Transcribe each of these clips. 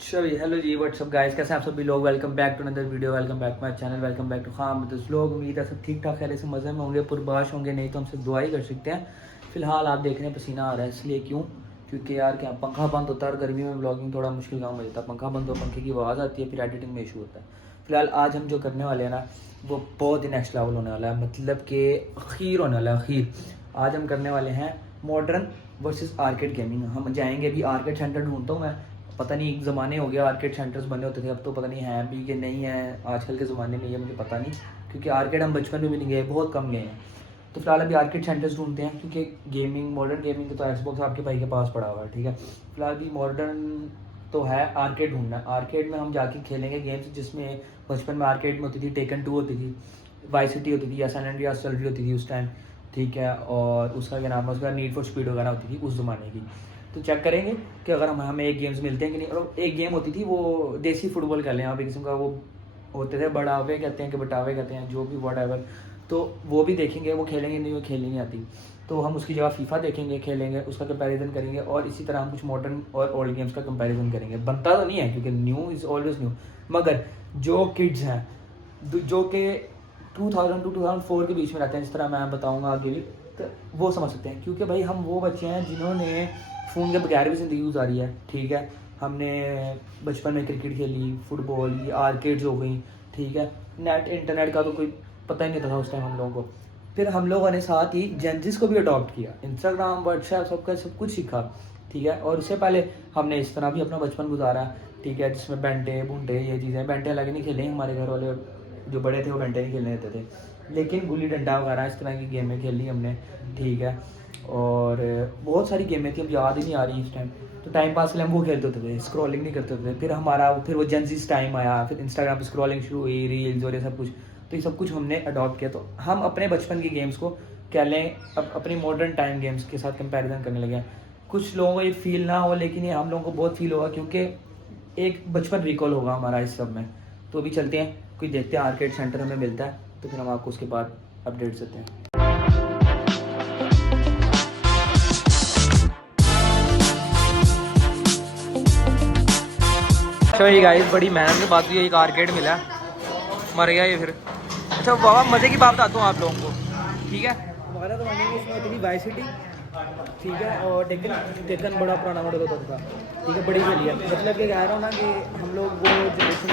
चलिए हेलो जी WhatsApp guys, कैसे हैं आप सभी लोग। Welcome back to another video, welcome back my channel, welcome back to Kham लोग। उम्मीद है सब ठीक ठाक खैर से मज़े में होंगे, पुरबाश होंगे। नहीं तो हमसे दुआ ही कर सकते हैं। फिलहाल आप देख रहे हैं पसीना आ रहा है, इसलिए क्यों? क्योंकि यार क्या पंखा बंद होता है और गर्मी में ब्लॉगिंग थोड़ा मुश्किल काम हो जाता है। पंखा बंद हो, पंखे की आवाज़ आती है, फिर एडिटिंग में इशू होता है। फिलहाल आज हम जो करने वाले हैं ना, वो बहुत ही नेक्स्ट लेवल होने वाला है, मतलब कि अखीर होने वाला है, अखीर। आज हम करने वाले हैं मॉडर्न वर्सेस आर्केड गेमिंग। हम जाएंगे अभी आर्केड सेंटर ढूंढता हूँ मैं। पता नहीं, एक ज़माने हो गया आर्केड सेंटर्स बने होते थे, अब तो पता नहीं हैं भी कि नहीं है, आजकल के ज़माने में ये मुझे पता नहीं। क्योंकि आर्केड हम बचपन में भी नहीं गए, बहुत कम गए हैं। तो फिलहाल अभी आर्केड सेंटर्स ढूंढते हैं, क्योंकि गेमिंग मॉडर्न गेमिंग तो एक्सबॉक्स आपके भाई के पास पड़ा हुआ है, ठीक है। फिलहाल भी मॉडर्न तो है, आर्केड ढूंढना है। आर्केड में हम जाके खेलेंगे गेम्स जिसमें बचपन में आर्केड में होती थी, टेकन 2 होती थी, वाई सिटी होती थी, या सैन एंड्रियास चल रही होती थी उस टाइम, ठीक है। और उसका क्या नाम है, उसका नीड फॉर स्पीड वगैरह होती थी उस ज़माने की। तो चेक करेंगे कि अगर हमें एक गेम्स मिलते हैं कि नहीं। और एक गेम होती थी वो देसी फुटबॉल कह लें, यहाँ पे किस्म का वो होते थे, बड़ावे कहते हैं कि बटावे कहते हैं, जो भी वर्ड एवर। तो वो भी देखेंगे, वो खेलेंगे नहीं, वो खेलनी नहीं आती। तो हम उसकी जगह फीफा देखेंगे, खेलेंगे, उसका कंपैरिजन करेंगे। और इसी तरह हम कुछ मॉडर्न और ओल्ड गेम्स का कंपैरिजन करेंगे। बनता तो नहीं है क्योंकि न्यू इज़ ऑलवेज न्यू, मगर जो किड्स हैं जो कि 2000 टू 2004 के बीच में रहते हैं, जिस तरह मैं बताऊंगा आगे भी, तो वो समझ सकते हैं। क्योंकि भाई हम वो बच्चे हैं जिन्होंने फ़ोन के बगैर भी ज़िंदगी गुजारी है, ठीक है। हमने बचपन में क्रिकेट खेली, फुटबॉल, ये आर्केड्स हो गई, ठीक है। नेट इंटरनेट का तो कोई पता ही नहीं था उस टाइम हम लोगों को। फिर हम लोगों ने साथ ही जेंजिस को भी अडॉप्ट किया, इंस्टाग्राम, व्हाट्सएप, सबका सब कुछ सीखा, ठीक है। और उससे पहले हमने इस तरह भी अपना बचपन गुजारा, ठीक है, जिसमें बेंटे बूंटे ये चीज़ें। बेंटे अलग नहीं खेले, हमारे घर वाले जो बड़े थे वो बेंटे नहीं खेलने देते थे, लेकिन गुल्ली डंडा वगैरह इस तरह की गेमें खेली हमने, ठीक है। और बहुत सारी गेमें थी, अब याद ही नहीं आ रही इस टाइम। तो टाइम पास के लिए हम वो खेलते होते थे, स्क्रॉलिंग नहीं करते होते थे। फिर वो जेंजीस टाइम आया, फिर इंस्टाग्राम पर स्क्रॉलिंग शुरू हुई, रील्स और ये सब कुछ। तो ये सब कुछ हमने अडॉप्ट किया। तो हम अपने बचपन की गेम्स को कह लें अब अपनी मॉडर्न टाइम गेम्स के साथ कंपैरिजन करने लगे हैं। कुछ लोगों को ये फील ना हो, लेकिन ये हम लोगों को बहुत फील होगा, क्योंकि एक बचपन रिकॉल होगा हमारा इस सब में। तो अभी चलते हैं, कोई देखते हैं आर्केड सेंटर हमें मिलता है तो फिर हम आपको उसके बाद अपडेट्स देते हैं। अच्छा ये गाइस, बड़ी मेहनत के बाद भी एक आर्केड मिला, मर गया ये फिर। अच्छा बाबा, मज़े की बात बताता हूँ आप लोगों को, ठीक है। हमारा ज़माने में इसमें होती थी वाई सिटी, ठीक है, और टेकन बड़ा पुराना मॉडल होता था, ठीक है, बड़ी खेली है। मतलब कि कह रहा हूँ ना कि हम लोग वो जनरेशन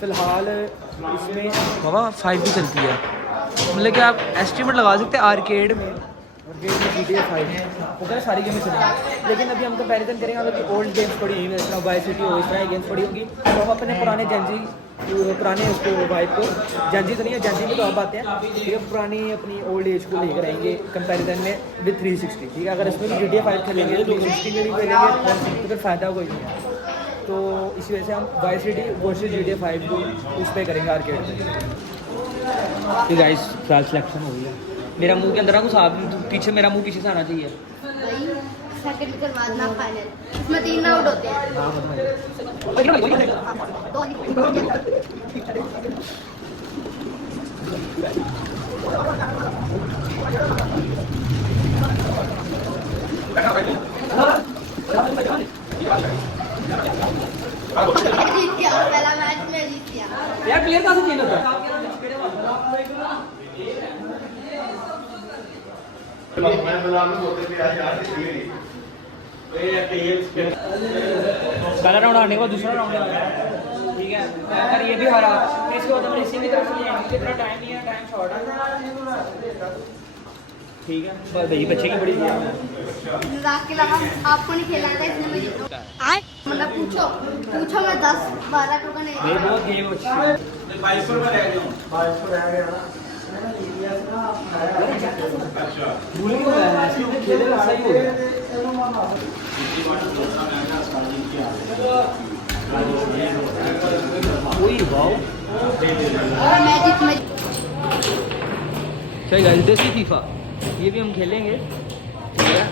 फ़िलहाल इसमें बाबा 5 भी चलती है। मतलब कि आप एस्टिमेट लगा सकते हैं आर्केड में GTA 5 वगैरह सारी गेमें चलेंगी। लेकिन अभी हम कंपैरिजन करेंगे, अगर ओल्ड गेम्स पड़ी हुई, इस तरह वाई सिटी हो, इस तरह गेम्स पड़ी होंगी, तो हम अपने पुराने पुराने उसको वाइब को, जेंजी तो नहीं है, जेंजी में तो आप आते हैं, ठीक है, पुरानी अपनी ओल्ड एज को लेकर आएंगे कंपैरिजन में विद 360, ठीक है। अगर इसमें भी GTA 5 खेलेंगे, 360 में भी खेलेंगे, तो फिर फ़ायदा कोई नहीं है। तो इसी वजह से हम वाई सिटी वर्सेस GTA 5 को उस पर करेंगे आर्केड में। तो गाइस फिलहाल सिलेक्शन हो गई है। मेरा मुंह के अंदर ना कुछ पीछे, मेरा मुंह पीछे से आना चाहिए। सेकंड के बाद ना फाइनल, इसमें 3 राउंड होते हैं। हाँ बताइए। जीत गया, पहला मैच में जीत गया यार, प्लेयर कहाँ से चेंज होता है? पहला राउंड आने के बाद दूसरा राउंड आएगा, ठीक है। अगर ये भी हारा तो इसके बाद हम इसी की तरफ से जाएंगे, इतना टाइम नहीं है, टाइम शॉर्ट है, ठीक है। बस भाई बच्चे की बड़ी गेम है। मजाक के अलावा आपको नहीं खेलना था, इसलिए मैं जीता हूं। मतलब पूछो मैं 10-12 टोकन है। ये बहुत गेम अच्छी है। 2200 में रह गया हूं, 2200 रह गया भूल ही गया है, इसमें खेले ऐसा ही हो गया। ओए वाओ, सही गाइस, देसी फीफा ये भी हम खेलेंगे, ठीक है।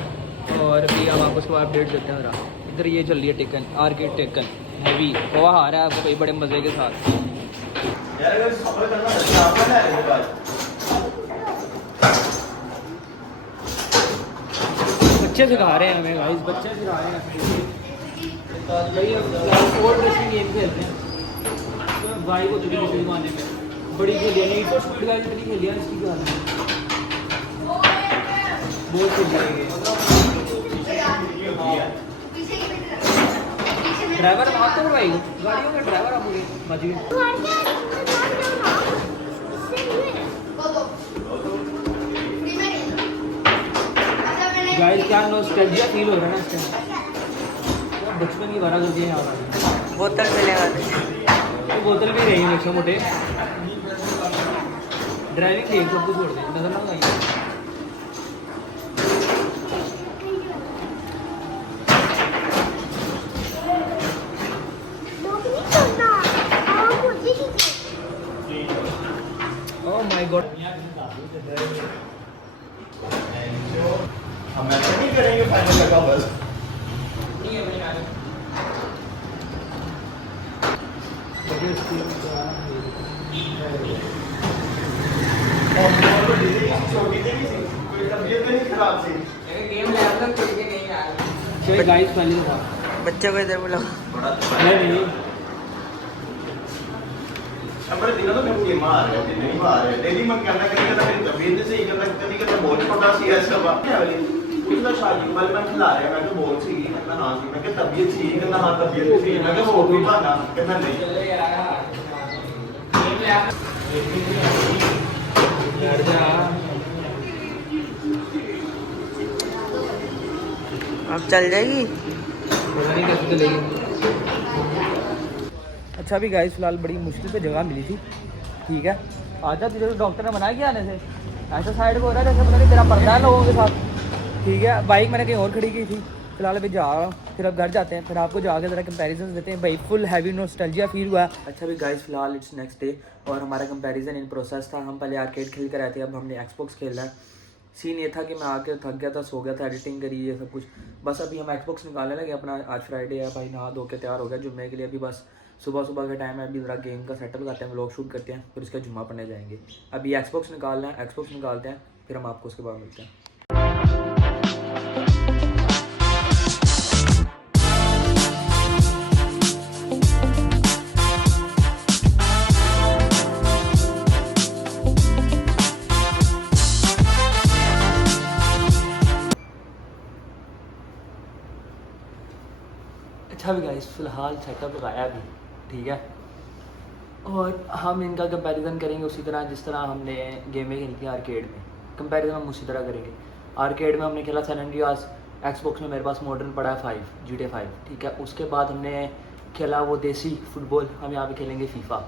और अभी हम आपको उसको अपडेट देते हैं जरा। इधर ये चल रही है टेकन, आर्केड टेकन हैवी, हवा आ रहा है आपको भाई बड़े मज़े के साथ। बच्चे सिखा रहे हैं हमें गाइस, बच्चे सिखा रहे हैं। भाई अब ओल्ड रेसिंग गेम खेलते हैं। तो भाई को किसी जमाने में बड़ी खेली है, नीट फॉर स्पीड गाइस बड़ी खेली है, इसकी क्या है बहुत खेल जाएंगे। ड्राइवर आप तो भाई गाड़ियों के ड्राइवर आप मुझे मज गए। गाइस क्या नॉस्टैल्जिया फील हो रहा है ना इस टाइम, बचपन की बारह करती है यहाँ पर। बोतल मिलेगा तो बोतल भी रही है छोटे मोटे। ड्राइविंग देख सबको छोड़ दें, नजर ना लगाइए। ओह माय गॉड, हम ऐसा नहीं करेंगे फाइनल लगा बस। छोटी थी कोई तबीयत तो नहीं खराब थी। चलिए गाइस फाइनली था। बच्चे को इधर बुलाओ। नहीं हमारे दिनों तो मेरे गेम आ रहे थे, नहीं आ रहे डेली मन करना कभी कभी मेरी तबीयत से ही करना कभी कभी बहुत छोटा सी ऐसा बात है वाली कितना शादी वाले मैं खिला रहा मैं तो बोल सी कहना हां सी मैं कि तबीयत सी कहना हां तबीयत सी मैं कि हो भी बहाना कहना नहीं यार जा अब चल जाएगी। पता नहीं कैसे चलेगी। अच्छा अभी गाइस फिलहाल बड़ी मुश्किल से जगह मिली थी, ठीक है। आजा तुझे तो डॉक्टर ने मना किया आने से, ऐसा साइड को हो रहा है जैसे पता नहीं तेरा पर्दा है लोगों के साथ, ठीक है। बाइक मैंने कहीं और खड़ी की थी, फिलहाल अभी जा रहा हूँ, फिर अब घर जाते हैं, फिर आपको जाके ज़रा कंपैरिजन देते हैं। भाई फुल हैवी नॉस्टैल्जिया फील हुआ। अच्छा अभी गाइस फिलहाल इट्स नेक्स्ट डे और हमारा कंपैरिजन इन प्रोसेस था। हम पहले आर्केड खेल कर आए थे, अब हमने एक्सबॉक्स खेलना है। सीन ये था कि मैं आके थक गया था, सो गया था, एडिटिंग करी ये सब कुछ, बस अभी हम एक्सबॉक्स निकालने लगे अपना। आज फ्राइडे है भाई, नहा धो के तैयार हो गया जुम्मे के लिए। अभी बस सुबह सुबह का टाइम है, अभी ज़रा गेम का सेटअप करते हैं, व्लॉग शूट करते हैं, फिर उसका जुम्मा पढ़ने जाएंगे। अभी एक्सबॉक्स निकालना है, एक्सबॉक्स निकालते हैं, फिर हम आपको उसके बाद मिलते हैं। अच्छा भी गाइस फिलहाल सेटअप लगाया अभी, ठीक है। और हम इनका कंपैरिजन करेंगे उसी तरह जिस तरह हमने गेमें खेली थी आर्केड में। कंपैरिजन हम उसी तरह करेंगे। आर्केड में हमने खेला सैन एंड्रियास, एक्सबॉक्स में मेरे पास मॉडर्न पड़ा है 5 GTA 5, ठीक है। उसके बाद हमने खेला वो देसी फुटबॉल, हम यहाँ पे खेलेंगे फीफा।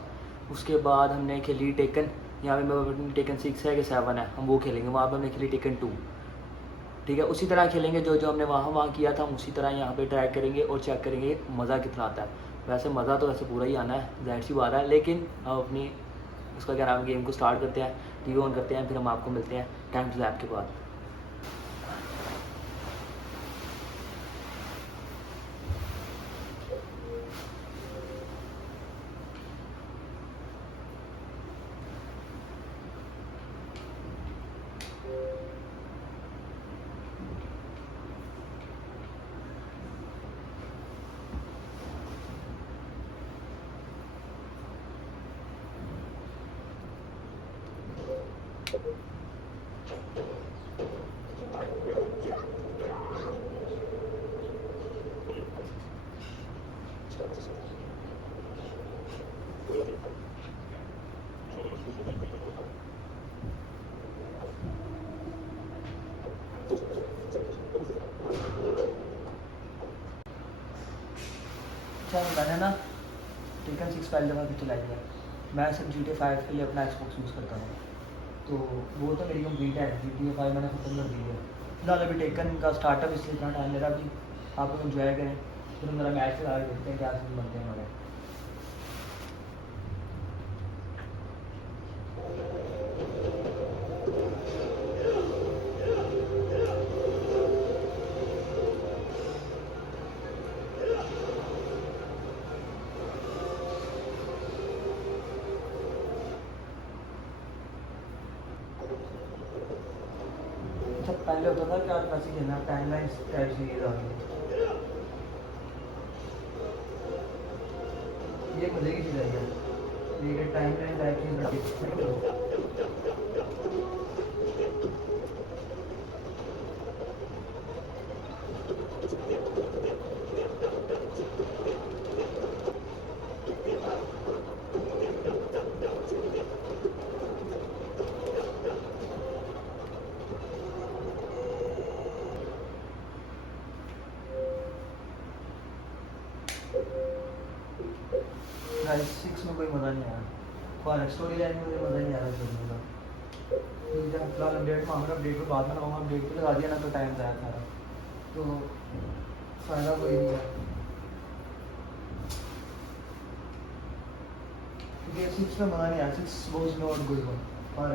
उसके बाद हमने खेली टेकन, यहाँ पे मेरे टेकन 6 है कि 7 है, हम वो खेलेंगे। वहाँ पर हमने खेली टेकन 2, ठीक है। उसी तरह खेलेंगे जो जो हमने वहाँ किया था, हम उसी तरह यहाँ पे ट्राई करेंगे और चेक करेंगे मज़ा कितना आता है। वैसे मज़ा तो वैसे पूरा ही आना है, जाहिर सी बात है, लेकिन हम अपनी उसका क्या नाम गेम को स्टार्ट करते हैं, टीवी ऑन करते हैं, फिर हम आपको मिलते हैं टाइम टू लैब के बाद। अच्छा मैंने ना टेकन 6 पहली दफ़ा भी चलाई है। मैं सिर्फ GTA 5 के लिए अपना एक्सबॉक्स यूज़ करता हूँ, तो वो तो मेरी कंप्लीट है। GTA 5 मैंने ख़त्म कर दी है। फिलहाल अभी टेकन का स्टार्टअप इसलिए इतना टाइम ले रहा, अभी आप लोग इन्जॉय करें, फिर हम मेरा मैच लगा के देखते हैं क्या सीन बनते हैं हमारे। पहले होता था कि आप कैसे खेलना, टाइम लाइन टाइप सीरीज आ गई। ये मजे की चीज़ है ये टाइम लाइन टाइप चीज़। गाइस 6 में कोई मज़ा नहीं आया, फॉर स्टोरी लाइन में मुझे मज़ा नहीं आ रहा खेलने का। ठीक है, फिलहाल अपडेट मांग रहा, अपडेट पे बाद में लगाऊंगा, अपडेट पे लगा दिया ना तो टाइम ज़ाया सारा, तो फ़ायदा कोई नहीं है। क्योंकि 6 में मज़ा नहीं आया, 6 was not good one for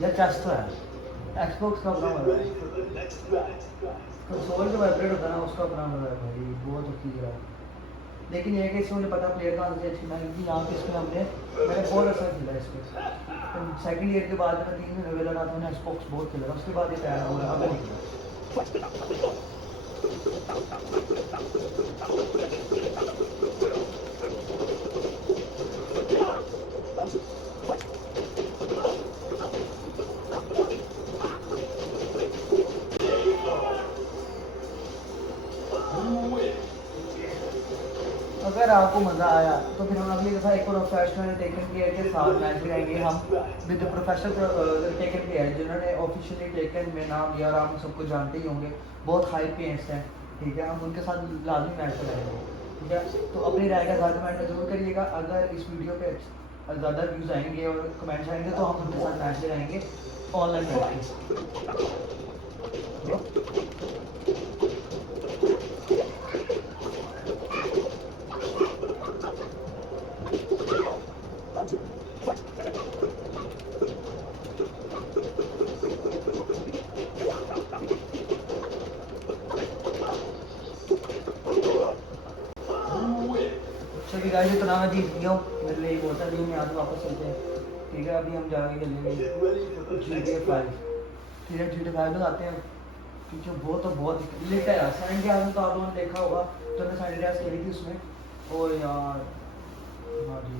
यार टेस्ट तो है एक्सबॉक्स का अपना मजा है, कंसोल जो वाइब्रेट होता है ना उसका अपना मजा है भाई, बहुत अच्छी है। लेकिन ये है कि इसमें मुझे पता प्लेयर कहाँ से अच्छी मैं, क्योंकि यहाँ पे इसमें मैंने बहुत अच्छा खेला इस पर। सेकंड ईयर के बाद मैं 3 महीने वेला रहा था, मैंने एक्सबॉक्स बहुत खेला, उसके बाद ये तैयार हो रहा है। अगर आपको मज़ा आया तो फिर हम अगली दफ़ा एक प्रोफेशनल टेकन प्लेयर के साथ मैच लगाएंगे, हम विद प्रोफेशनल टेकन प्लेयर जिन्होंने ऑफिशियली टेकन में नाम लिया और आप सबको जानते ही होंगे, बहुत हाई पेंट्स हैं। ठीक है, हम उनके साथ लाजमी मैच लगाएंगे। ठीक है, तो अपनी राय का ज़्यादा कमेंट जरूर करिएगा। अगर इस वीडियो पे ज़्यादा व्यूज़ आएंगे और कमेंट्स आएंगे तो हम उनके साथ मैच लगाएंगे ऑनलाइन मैच। चलिए गाइस, इतना मैं जीत गया हूँ, मेरे लिए बहुत है, मैं आज वापस चलते हैं। ठीक है, अभी हम जाके खेलेंगे GTA 5। ठीक है, GTA 5 में आते हैं क्योंकि बहुत लेट है। सैन एंड्रियास तो आप लोगों ने देखा होगा, तो मैं सैन एंड्रियास खेली थी उसमें, और यार हाँ जी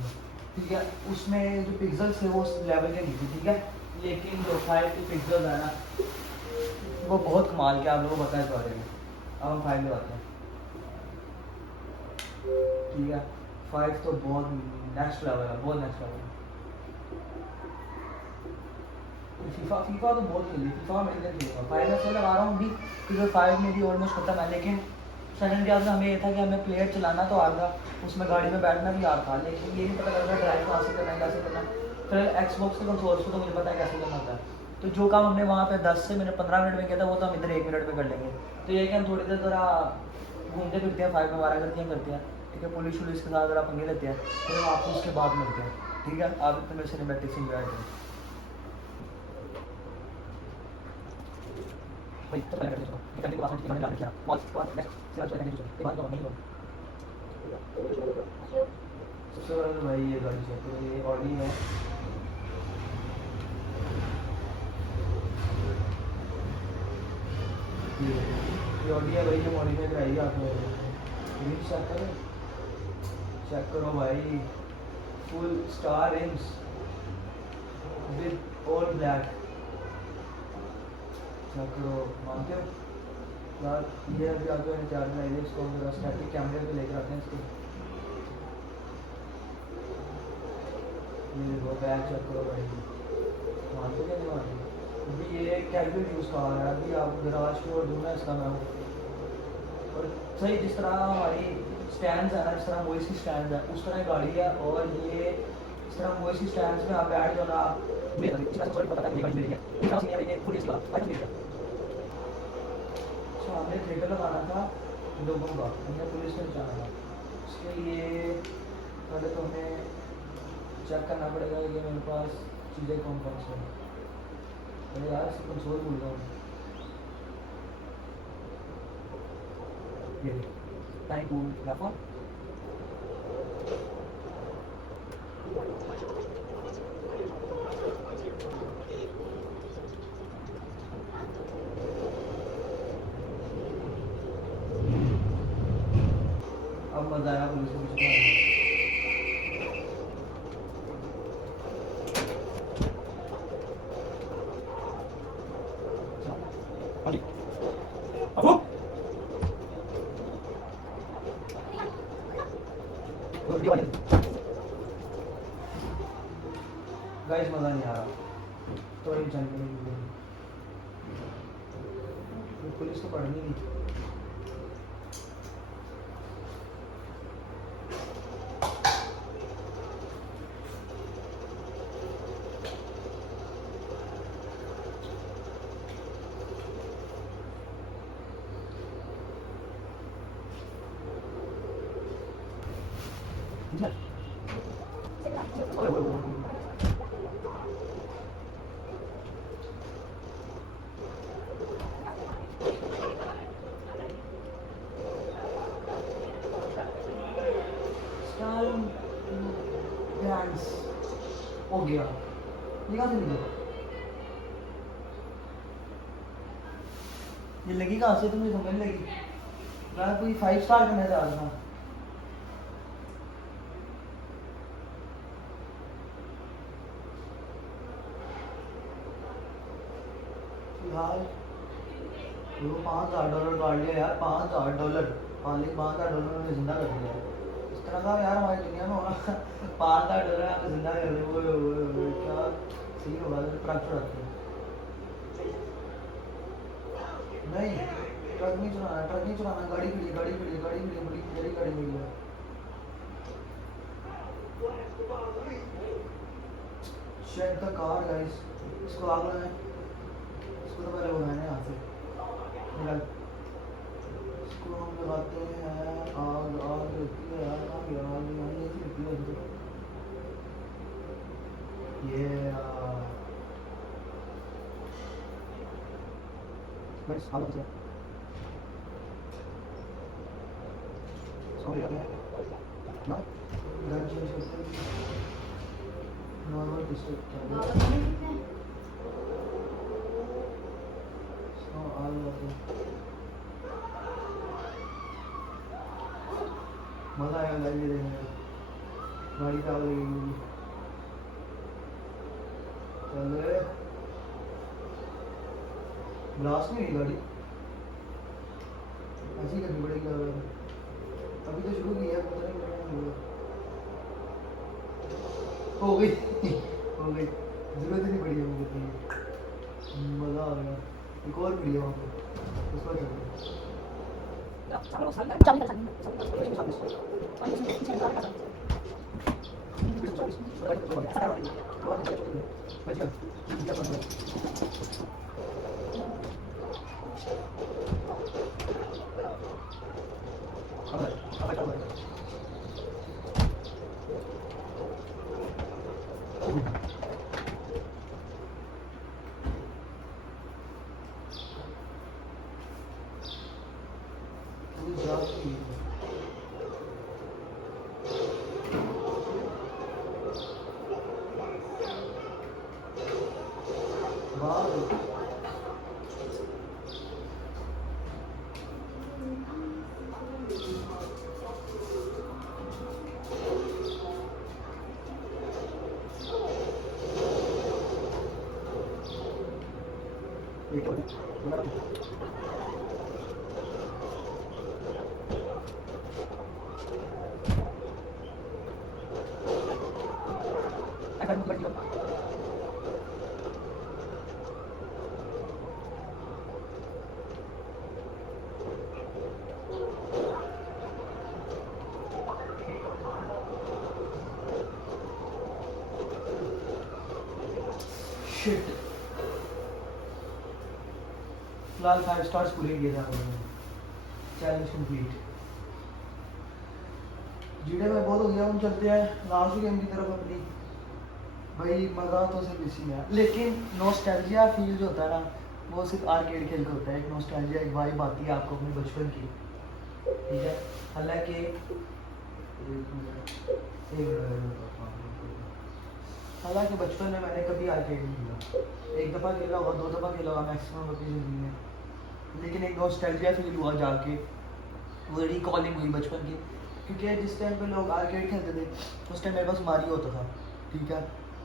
ठीक है, उसमें जो पिक्सल्स थे वो उस लेवल के नहीं थे। ठीक है, लेकिन जो 5 के पिक्सल्स है ना वो बहुत कमाल के, आप लोगों को बताया इस बारे में। अब हम 5 में आते हैं। ठीक है, 5 तो बहुत नेक्स्ट लेवल है, बहुत नेक्स्ट लेवल है। फीफा तो बहुत खेली, फीफा में इधर खेलूँगा, 5 में से लगा रहा हूँ भी, क्योंकि 5 में भी ऑलमोस्ट खत्म है। लेकिन सैन एंड्रियास में हमें ये था कि हमें प्लेयर चलाना तो आ था, उसमें गाड़ी में बैठना भी आ था, लेकिन ये नहीं पता लग रहा ड्राइव कहाँ से करना है, कैसे करना है। फिर एक्सबॉक्स के कंट्रोल्स को तो मुझे पता है कैसे करना होता है, तो जो काम हमने वहाँ पे 10 से मैंने 15 मिनट में किया था वो तो हम इधर 1 मिनट में कर लेंगे। तो ये कि हम थोड़ी देर ज़रा घूमते फिरते हैं, 5 में वारागर्दियाँ करते हैं। ठीक है, पुलिस वुलिस के साथ ज़रा पंगे लेते हैं, फिर हम आपको उसके बाद मिलते हैं। ठीक है, आप इतने मेरे सिनेमैटिक्स एंजॉय करें। सबसे बड़ा तो भाई ये गाड़ी चेक करो, ये ऑडी है। ये ऑडी है भाई, ये मॉडिफाई कराई है आपने। चेक करो भाई, full star rims with all black. Check करो, मानते हो यार, ये अभी आगे चार्ज में आइए, इसको हम जरा स्टैटिक कैमरे पे लेकर आते हैं इसको। ये देखो बैग चेक करो भाई, मानते क्या नहीं मानते। अभी ये कैजुअल यूज़ का है, अभी आप गराज को और दूंगा इसका मैं, और सही जिस तरह हमारी स्टैंड है ना, इस तरह वॉइस की स्टैंड है, उस तरह गाड़ी है। और ये इस तरह वॉइस की स्टैंड में आप बैठ जाओ ना, आप हमने थिएटर लगाना था लोगों का, हमने पुलिस में जाना था। उसके लिए पहले तो हमें चेक करना पड़ेगा कि मेरे पास चीज़ें कौन कौन सी हैं। अरे यार इसको कंसोल भूल गया हूँ। ये टाइम टूल रखो। अब मजा आया पुलिस में घुसने में। गाइस मजा नहीं आ रहा तो एक जानने पुलिस तो पढ़नी नहीं। हो गया ये कहाँ से मिला? ये लगी कहाँ से? तो मुझे समझ नहीं लगी। मैं कोई 5 स्टार करने जा रहा था। यार वो $5,000 काट लिया यार, $5,000 $5,000 में जिंदा कर दिया। इस तरह का यार हमारी दुनिया में होना। $5,000 आपको जिंदा कर दे, वो क्या सही होगा? ट्रक चढ़ाते हैं नहीं, ट्रक नहीं चलाना, ट्रक नहीं चलाना। गाड़ी खड़ी है, गाड़ी खड़ी है, गाड़ी खड़ी है, बड़ी बड़ी गाड़ी खड़ी है। Check the car guys. इसको आग लगाएं, इसको तो पहले बनाना है यहाँ से। इसको हम लगाते हैं आग। आग लगती है यार, आग यहाँ से लगती है। ये बस आग लग गया। सॉरी यार ना गन चेंज करते हैं। नॉर्मल पिस्टल क्या है? सो आग लग गया। मजा आएगा गाड़ी देखने में। गाड़ी का आग लगेगी। चले ब्लास्ट नहीं हुई गाड़ी, ऐसी करनी पड़ेगी। अभी तो शुरू किया है, पता नहीं कितना हो गई। हो गई, जरूरत ही नहीं पड़ी होगी कितनी। मज़ा आ गया। एक और पड़ी है वहाँ पे, उसका शिट, फिलहाल 5 स्टार्स पूरे किए जा रहे हैं। Challenge complete. जीडे में बहुत हो गया, हम चलते हैं लास्ट गेम की तरफ अपनी। भाई मज़ा तो सिर्फ इसी में है, लेकिन नॉस्टैल्जिया फील जो होता है ना, वो सिर्फ आर्केड खेल के होता है। एक नॉस्टैल्जिया, एक वाइब आती है आपको अपने बचपन की, ठीक है। हालांकि बचपन में मैंने कभी आर्केड नहीं खेला, एक दफ़ा खेला होगा, 2 दफ़ा खेला होगा मैक्सिमम अपनी ज़िंदगी में। लेकिन एक नॉस्टैल्जिया फील हुआ जाके, वो रिकॉलिंग हुई बचपन की, क्योंकि जिस टाइम पे लोग आर्केड खेलते थे उस टाइम मेरे पास मारियो होता था, ठीक है।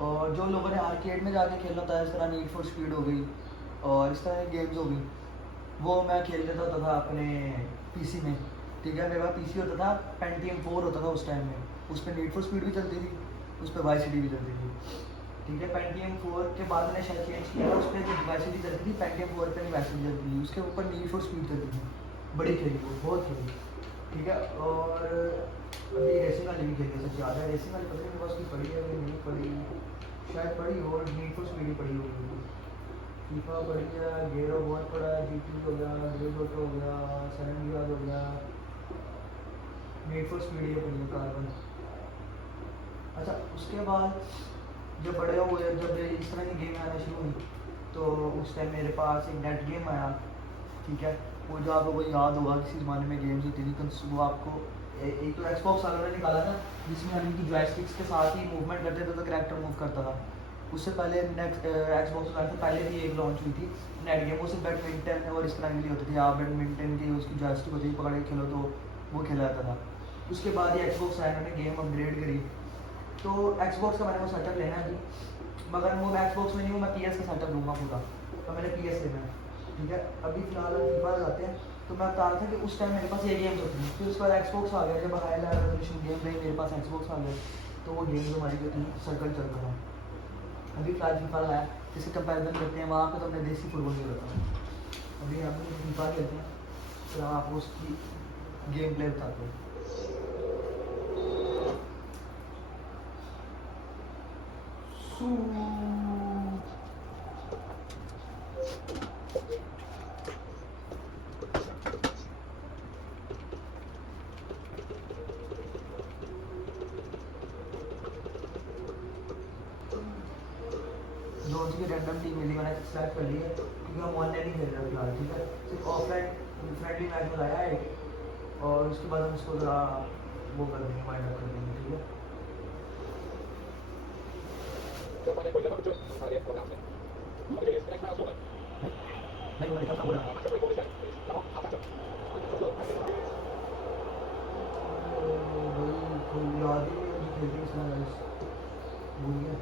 और जो लोगों ने आर्केड में जाके खेलना था, इस तरह नीड फॉर स्पीड हो गई और इस तरह की गेम्स हो गई, वो मैं खेल लेता होता था अपने पीसी में, ठीक है। मेरे पास पीसी होता था, पेंटियम 4 होता था उस टाइम में, उस पर नीड फॉर स्पीड भी चलती थी, उस पर वाई सिटी भी चलती थी, ठीक है। पेंटियम 4 के बाद मैंने शायद चेंज किया, उस पर वाई सिटी चलती थी, पेंटियम 4 पर नहीं वाई सिटी चलती थी, उसके ऊपर नीड फॉर स्पीड चलती थी, बड़ी खेली वो, बहुत खेली, ठीक है। और अभी रेसिंग वाली भी खेली, सच याद है, रेसिंग वाली पता नहीं मेरे पास की पड़ी है कि नहीं पड़ी, शायद पड़ी हो, नीड फॉर स्पीड ही पड़ी होगी। फीफा पड़ी है, गेयर ऑफ वॉर पड़ा है, जीटी हो गया, ग्रेज ऑटो हो गया, सैन एंड्रियास हो गया, नीड फॉर स्पीड ये पड़ी है, कार्बन। अच्छा, उसके बाद जब बड़े हुए, जब इस तरह की गेम आना शुरू हुई, तो उस टाइम मेरे पास एक नेट गेम आया, ठीक है। वो जो आपको याद होगा, किसी ज़माने में गेम्स होती थी, वो आपको एक तो एक्सबॉक्स वालों ने निकाला था, जिसमें हम इनकी जॉयस्टिक्स के साथ ही मूवमेंट करते थे तो कैरेक्टर मूव करता था। उससे पहले नेक्स्ट एक्सबॉक्स वाले से पहले भी एक लॉन्च हुई थी नेट गेम, वो सिर्फ बैडमिंटन और इस तरह के लिए होती थी। आप बैडमिंटन की उसकी जॉयस्टिक होती थी, पकड़ के खेलो तो वो खेला जाता था। उसके बाद ये एक्सबॉक्स आया, उन्होंने गेम अपग्रेड करी, तो एक्सबॉक्स का मैंने वो सेटअप लेना है, मगर वो एक्सबॉक्स में नहीं हूँ, मैं PS का सेटअप लूँगा पूरा, तो मैंने PS लेना है, ठीक है। अभी फिलहाल हम फीफा जाते हैं, तो मैं बता रहा था कि उस टाइम मेरे पास ये गेम्स होती थी, फिर उसके बाद एक्सबॉक्स आ गया, जब हाई रेजोल्यूशन गेम नहीं मेरे पास एक्सबॉक्स आ गए, तो वो गेम्स हमारी जो थी सर्कल चलता था। अभी फिलहाल फीफा आया, जिससे कंपेरिजन करते हैं, वहाँ पर तो हमने देसी फुटबॉल खेला था। अभी हम फीफा खेलते हैं, फिर हम आपको उसकी गेम प्ले बताते हैं। जोन की रैंडम टीम मिली, मैंने सेलेक्ट कर ली है, क्योंकि हम ऑनलाइन ही खेल रहे हैं फिलहाल, ठीक है। सिर्फ ऑफलाइन फ्रेंडली मैच लगाया है एक, और उसके बाद हम इसको ज़रा वो कर देंगे, वाइंड अप कर देंगे, ठीक है। याद ही नहीं खेलती इसमें, भूल गया।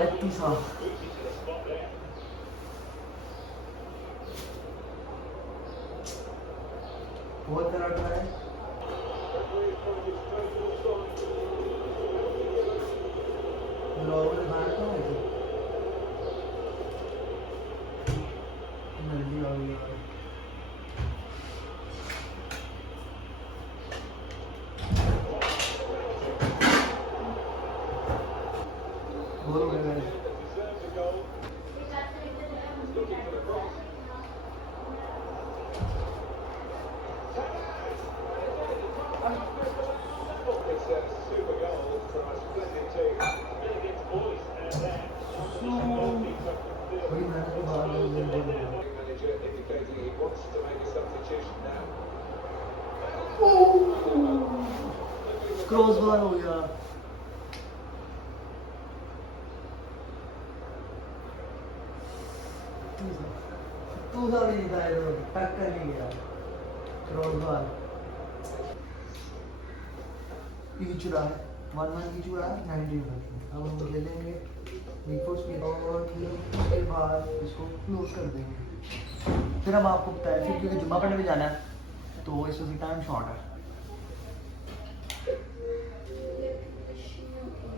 इतनी सा बहुत तरह का है। लोगों ने खाना तो है जल्दी आ गई बोल हो गया। क्रॉस बार हो गया। तू सा भी नहीं था, टक्कर नहीं गया क्रॉस बार। ये चुरा है 1-1 की चुरा है 90 मिनट। अब हम खेलेंगे नीड स्पीड और उसके बाद इसको क्लोज कर देंगे। फिर हम आपको बताएं, फिर क्योंकि जुम्मा पढ़ने भी जाना है तो इस वक्त टाइम शॉर्ट है।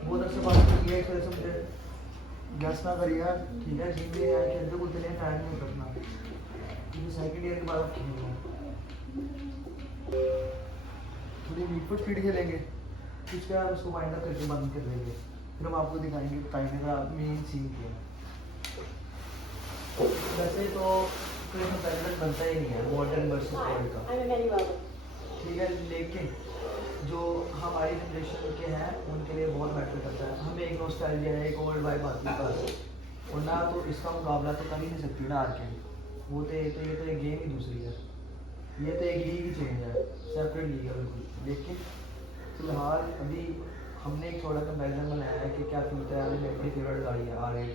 बहुत अच्छी बात की है, इस वजह से मुझे गैस ना करिए यार, ठीक है। जिम में है खेलते कूदते नहीं, टाइम नहीं करना, क्योंकि सेकंड ईयर के बाद आप खेलना थोड़ी मीट फीड खेलेंगे, उसके बाद उसको वाइंड अप करके बंद कर देंगे, फिर हम आपको दिखाएंगे टाइम का मेन सीन क्या है। वैसे तो कोई कंपैरिजन बनता ही नहीं है मॉडर्न वर्सेस ओल्ड का, ठीक है। लेकिन जो हमारी जनरेशन के हैं उनके लिए बहुत मैटर करता है। हमें एक नॉस्टैल्जिया है, एक ओल्ड वाइब आती है, और ना तो इसका मुकाबला तो कर ही नहीं सकती ना आर्केड। वो तो ये तो एक गेम ही दूसरी है, ये तो एक लीग ही चेंज है, सेपरेट लीग है बिल्कुल। लेकिन फिलहाल अभी हमने एक थोड़ा कंपैरिजन बनाया है कि क्या फील है। अभी मेरी फेवरेट गाड़ी है R8,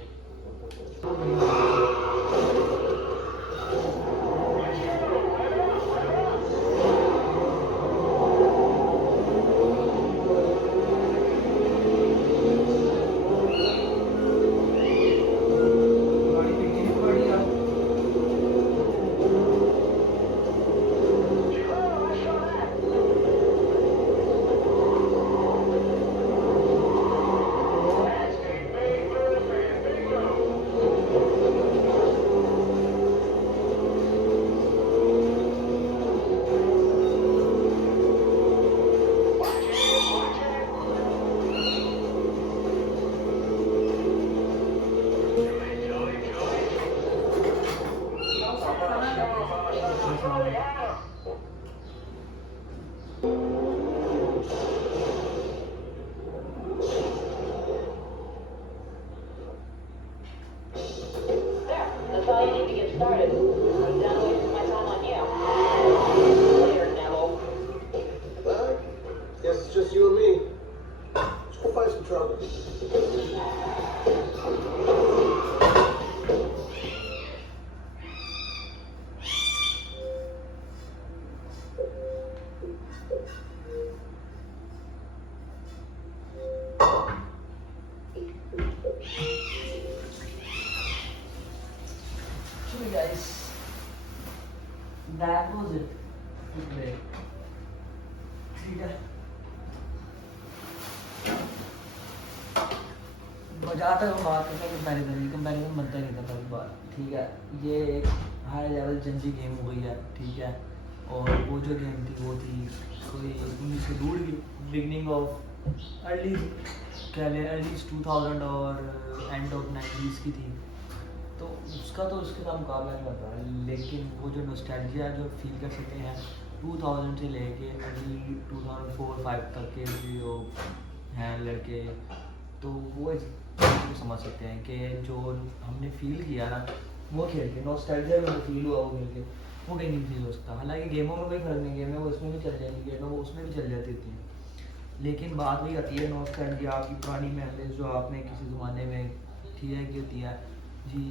That's all you need to get started. I'm done wasting my time on you. Later, Neville. Well, guess it's just you and me. Let's go find some trouble. So guys, that was it for today. ठीक है, जहाँ तक हम बात करते हैं comparison बनता ही नहीं था कभी बार, ठीक है। ये एक हाई लेवल जनजी गेम हो गई है, ठीक है। और वो जो गेम थी वो थी कोई 1900 की बिगनिंग ऑफ अर्ली 2000 और एंड ऑफ 90s की थी। तो उसका तो उसके साथ मुकाबला नहीं होता, लेकिन वो जो नॉस्टैल्जिया जो फील कर सकते हैं 2000 से लेके अर्ली 2004-5 तक के जो हैं लड़के, तो वो इस चीज़ को समझ सकते हैं कि जो हमने फील किया ना वो खेल के, नॉस्टैल्जिया में फील हुआ वो खेल के, वो कहीं नहीं फील हो सकता। हालांकि गेमों में कोई फ़र्क नहीं, गेम में वो उसमें भी चल जाएंगी, गेम में वो उसमें भी चल जाती थी। लेकिन बात वही आती है नॉस्टैल्जिया, आपकी पुरानी मेमोरीज जो आपने किसी ज़माने में ठीक है की होती है जी।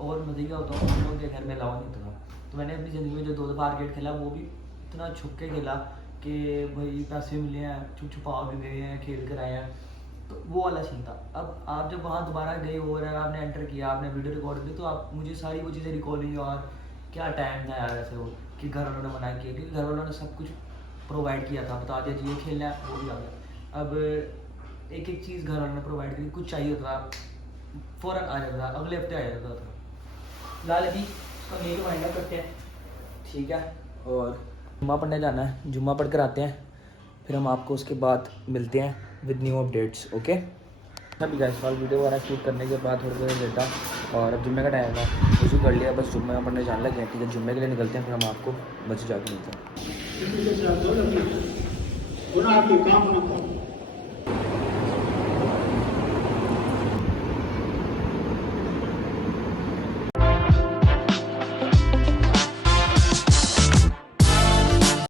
और मज़े का होता हूँ हम लोगों के घर में अलावा नहीं था, तो मैंने अपनी ज़िंदगी में जो 2 दफ़ा आर्केड खेला वो भी इतना छुप के खेला कि भाई पैसे मिले हैं, छुपा भी गए हैं, खेल कर आए हैं, तो वो वाला सीन था। अब आप जब वहाँ दोबारा गए हो और आपने एंटर किया, आपने वीडियो रिकॉर्ड की, तो आप मुझे सारी वो चीज़ें रिकॉर्ड हुई। और क्या टाइम था यार ऐसे वो कि घर वालों ने मना किया, क्योंकि घर वालों ने सब कुछ प्रोवाइड किया था, बता दिया जी ये खेलना है, वो भी आ गया। अब एक एक चीज़ घर वालों ने प्रोवाइड की, कुछ चाहिए होता फ़ौरन आ जाता, अगले हफ्ते आ जाता था। फिलहाल अभी उसका मेल वाइंड अप करते हैं, ठीक है। और जुम्मा पढ़ने जाना है, जुम्मा पढ़ कर आते हैं, फिर हम आपको उसके बाद मिलते हैं विद न्यू अपडेट्स, ओके। अभी गाइस फिलहाल वीडियो वगैरह शूट करने के बाद थोड़ी देर लेटा, और अब जुम्मे का टाइम है, उसी कर लिया, बस जुम्मे पढ़ने जाने लगे हैं, ठीक है। जुम्मे के लिए निकलते हैं, फिर हम आपको बच जाके मिलते हैं।